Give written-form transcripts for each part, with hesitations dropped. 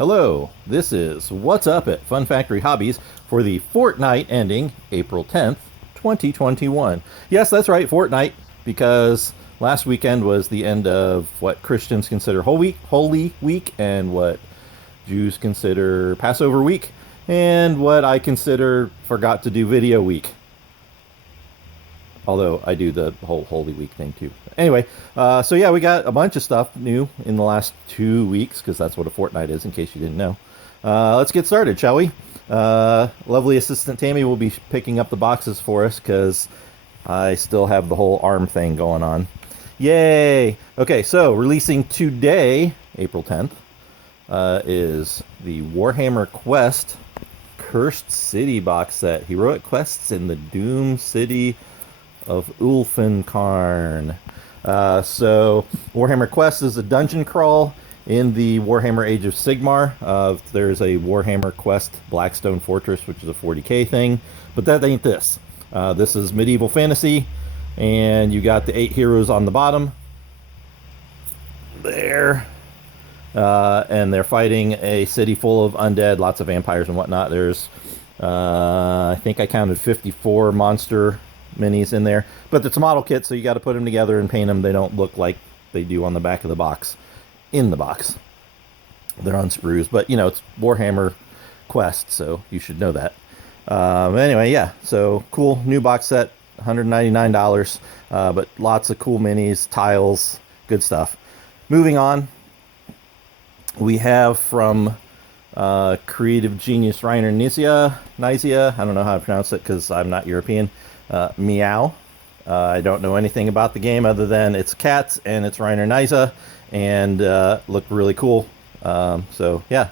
Hello, this is What's Up at Fun Factory Hobbies for the fortnight ending April 10th, 2021. Yes, that's right, fortnight, because last weekend was the end of what Christians consider Holy Week, and what Jews consider Passover Week, and what I consider Forgot to Do Video Week. Although I do the whole Holy Week thing too. Anyway, so yeah, we got a bunch of stuff new in the last 2 weeks, because that's what a fortnight is, in case you didn't know. Let's get started, shall we? Lovely assistant Tammy will be picking up the boxes for us, because I still have the whole arm thing going on. Yay! Okay, so releasing today, April 10th, is the Warhammer Quest Cursed City box set. Heroic Quests in the Doom City of Ulfenkarn. So Warhammer Quest is a dungeon crawl in the Warhammer Age of Sigmar. There's a Warhammer Quest Blackstone Fortress, which is a 40k thing, but that ain't this. This is medieval fantasy, and you got the 8 heroes on the bottom there, and they're fighting a city full of undead, lots of vampires and whatnot. There's I think I counted 54 monster minis in there, but it's a model kit, so you got to put them together and paint them. They don't look like they do on the back of the box. In the box, they're on sprues, but you know, it's Warhammer Quest, so you should know that. Anyway, yeah, so cool new box set, $199, but lots of cool minis, tiles, good stuff. Moving on, we have from creative genius Reiner Nizia, I don't know how to pronounce it because I'm not European. Meow. I don't know anything about the game other than it's cats and it's Reiner Nizia, and look really cool. So yeah,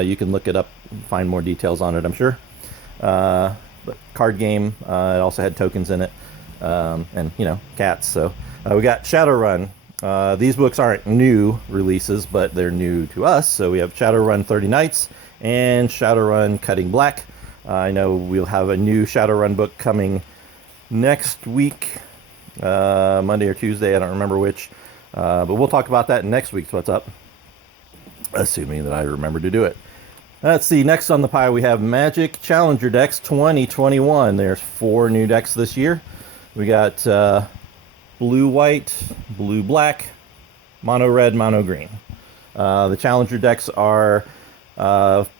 you can look it up, find more details on it, I'm sure. But card game. It also had tokens in it, and you know, cats. So we got Shadowrun. These books aren't new releases, but they're new to us. So we have Shadowrun 30 Nights and Shadowrun Cutting Black. I know we'll have a new Shadowrun book coming next week, Monday or Tuesday, I don't remember which, but we'll talk about that in next week's What's Up, assuming that I remember to do it. Let's see, next on the pile we have Magic Challenger Decks 2021. There's 4 new decks this year. We got blue white, blue black, mono red, mono green. The Challenger decks are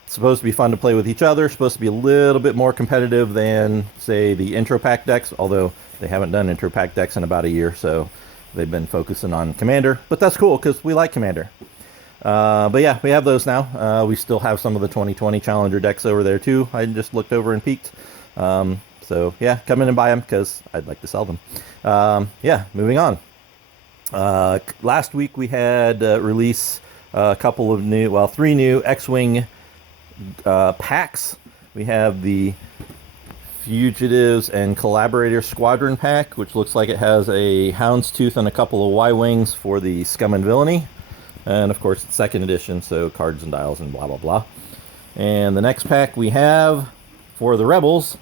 supposed to be fun to play with each other, supposed to be a little bit more competitive than, say, the intro pack decks, although they haven't done intro pack decks in about a year, so they've been focusing on Commander, but that's cool because we like Commander. But yeah, we have those now. We still have some of the 2020 Challenger decks over there too. I just looked over and peeked. So yeah, come in and buy them because I'd like to sell them. Yeah, moving on. Last week we had release a couple of new, well, 3 new XWing packs. We have the Fugitives and Collaborator Squadron pack, which looks like it has a Houndstooth and a couple of Y-Wings for the Scum and Villainy. And of course, it's 2nd edition, so cards and dials and blah, blah, blah. And the next pack we have for the Rebels,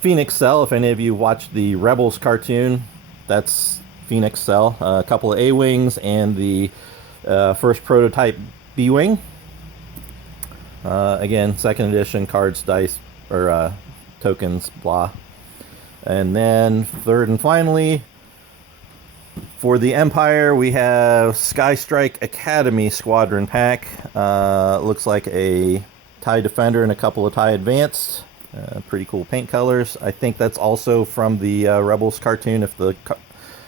Phoenix Cell. If any of you watched the Rebels cartoon, that's Phoenix Cell. A couple of A-Wings and the first prototype B-Wing. Again, 2nd edition, cards, dice, or tokens, blah. And then 3rd and finally, for the Empire, we have Sky Strike Academy Squadron pack. Looks like a TIE Defender and a couple of TIE Advanced. Pretty cool paint colors. I think that's also from the Rebels cartoon, if the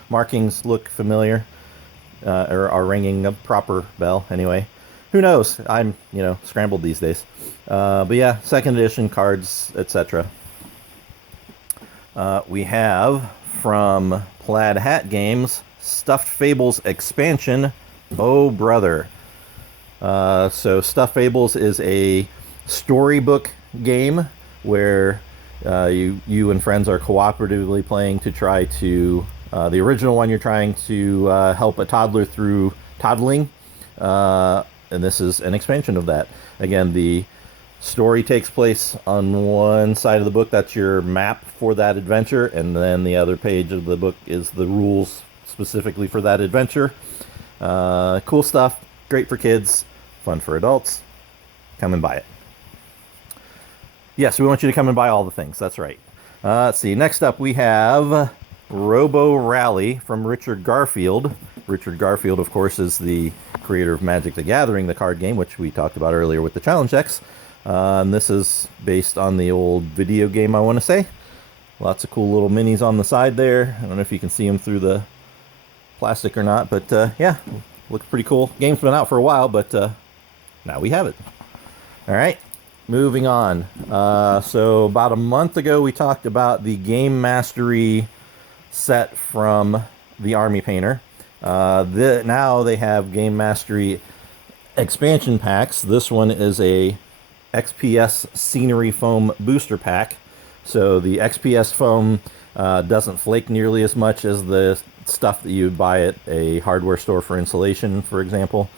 markings look familiar, or are ringing a proper bell. Anyway, who knows? I'm, you know, scrambled these days. But yeah, 2nd edition cards, etc. We have from Plaid Hat Games, Stuffed Fables expansion. Oh brother. So Stuffed Fables is a storybook game where you and friends are cooperatively playing to try to, the original one, you're trying to help a toddler through toddling, and this is an expansion of that. Again, the story takes place on one side of the book. That's your map for that adventure, and then the other page of the book is the rules specifically for that adventure. Cool stuff, great for kids. fun for adults. Come and buy it. Yes, we want you to come and buy all the things. That's right. Let's see. Next up, we have Robo Rally from Richard Garfield. Richard Garfield, of course, is the creator of Magic the Gathering, the card game, which we talked about earlier with the challenge decks. And this is based on the old video game, I want to say. Lots of cool little minis on the side there. I don't know if you can see them through the plastic or not, but yeah, looks pretty cool. Game's been out for a while, but now we have it. All right, moving on. So about a month ago, we talked about the Game Mastery set from the Army Painter. Now they have Game Mastery expansion packs. This one is a XPS Scenery Foam Booster Pack. So the XPS foam doesn't flake nearly as much as the stuff that you'd buy at a hardware store for insulation, for example.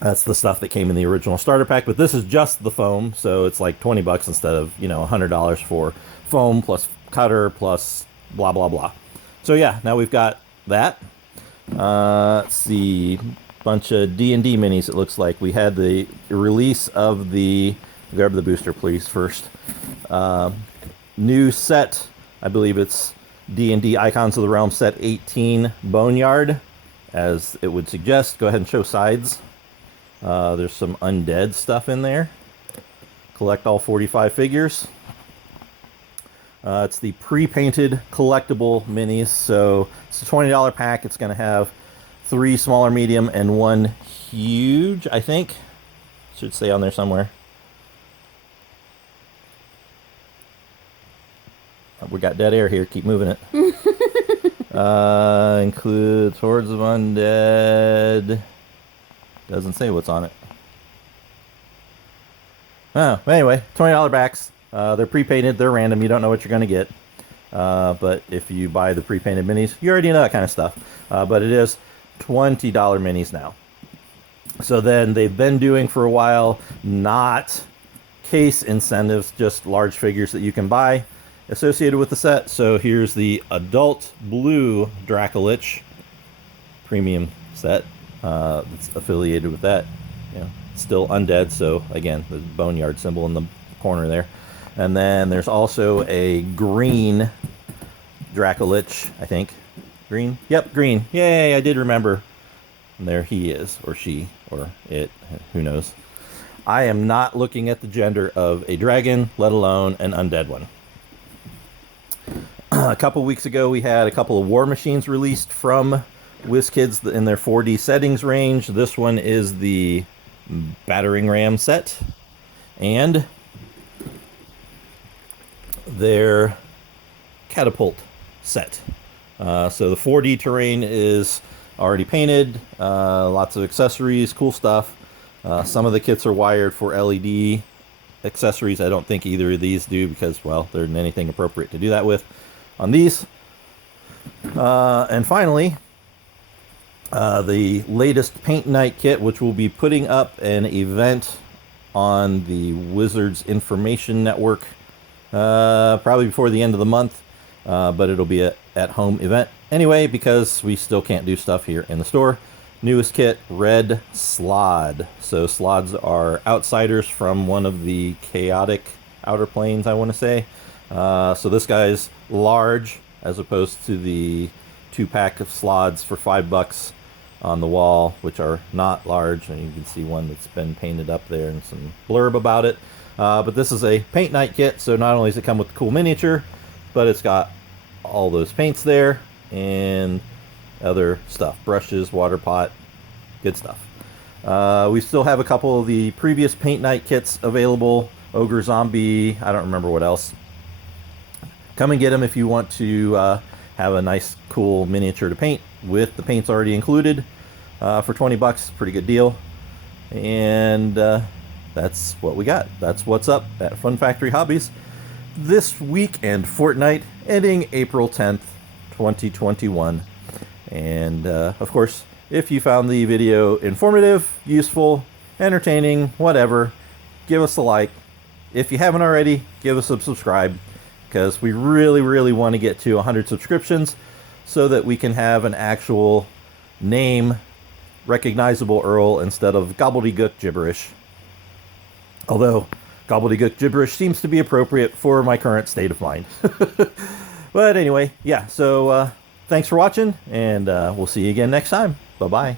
That's the stuff that came in the original starter pack, but this is just the foam, so it's like 20 bucks instead of, $100 for foam plus cutter plus blah, blah, blah. So yeah, now we've got that. Let's see, bunch of D&D minis, it looks like. We had the release of the, grab the booster please first, new set, I believe it's D&D Icons of the Realm set 18 Boneyard, as it would suggest. Go ahead and show sides. There's some undead stuff in there. Collect all 45 figures. It's the pre-painted collectible minis, so it's a $20 pack. It's going to have 3 smaller, medium, and 1 huge, I think. Should say on there somewhere. We got dead air here. Keep moving it. Includes Hordes of Undead. Doesn't say what's on it. Oh, anyway, $20 backs. They're pre-painted. They're random. You don't know what you're going to get. But if you buy the pre-painted minis, you already know that kind of stuff. But it is $20 minis now. So then they've been doing for a while not case incentives, just large figures that you can buy associated with the set. So here's the adult blue Dracolich premium set that's affiliated with that. Still undead, so again, the boneyard symbol in the corner there. And then there's also a green Dracolich, I think. Green? Yep, green. Yay, I did remember. And there he is, or she, or it, who knows. I am not looking at the gender of a dragon, let alone an undead one. A couple weeks ago, we had a couple of war machines released from WizKids in their 4D settings range. This one is the battering ram set, and their catapult set. So the 4D terrain is already painted, lots of accessories, cool stuff. Some of the kits are wired for LED accessories. I don't think either of these do because, well, there isn't anything appropriate to do that with on these. And finally, the latest Paint Night kit, which will be putting up an event on the Wizards Information Network probably before the end of the month, but it'll be an at-home event anyway because we still can't do stuff here in the store. Newest kit, Red Slod. So slods are outsiders from one of the chaotic outer planes, I want to say. So this guy's large as opposed to the 2-pack of slods for $5 on the wall, which are not large. And you can see one that's been painted up there and some blurb about it. But this is a Paint Night kit, so not only does it come with the cool miniature, but it's got all those paints there and other stuff, brushes, water pot, good stuff. We still have a couple of the previous Paint Night kits available. Ogre Zombie, I don't remember what else. Come and get them if you want to have a nice, cool miniature to paint with the paints already included for 20 bucks. Pretty good deal. And that's what we got. That's what's up at Fun Factory Hobbies this week and fortnight, ending April 10th, 2021. And of course, if you found the video informative, useful, entertaining, whatever, give us a like. If you haven't already, give us a subscribe, because we really, really want to get to 100 subscriptions so that we can have an actual name recognizable Earl instead of gobbledygook gibberish. Although, gobbledygook gibberish seems to be appropriate for my current state of mind. But anyway, yeah, so thanks for watching, and we'll see you again next time. Bye-bye.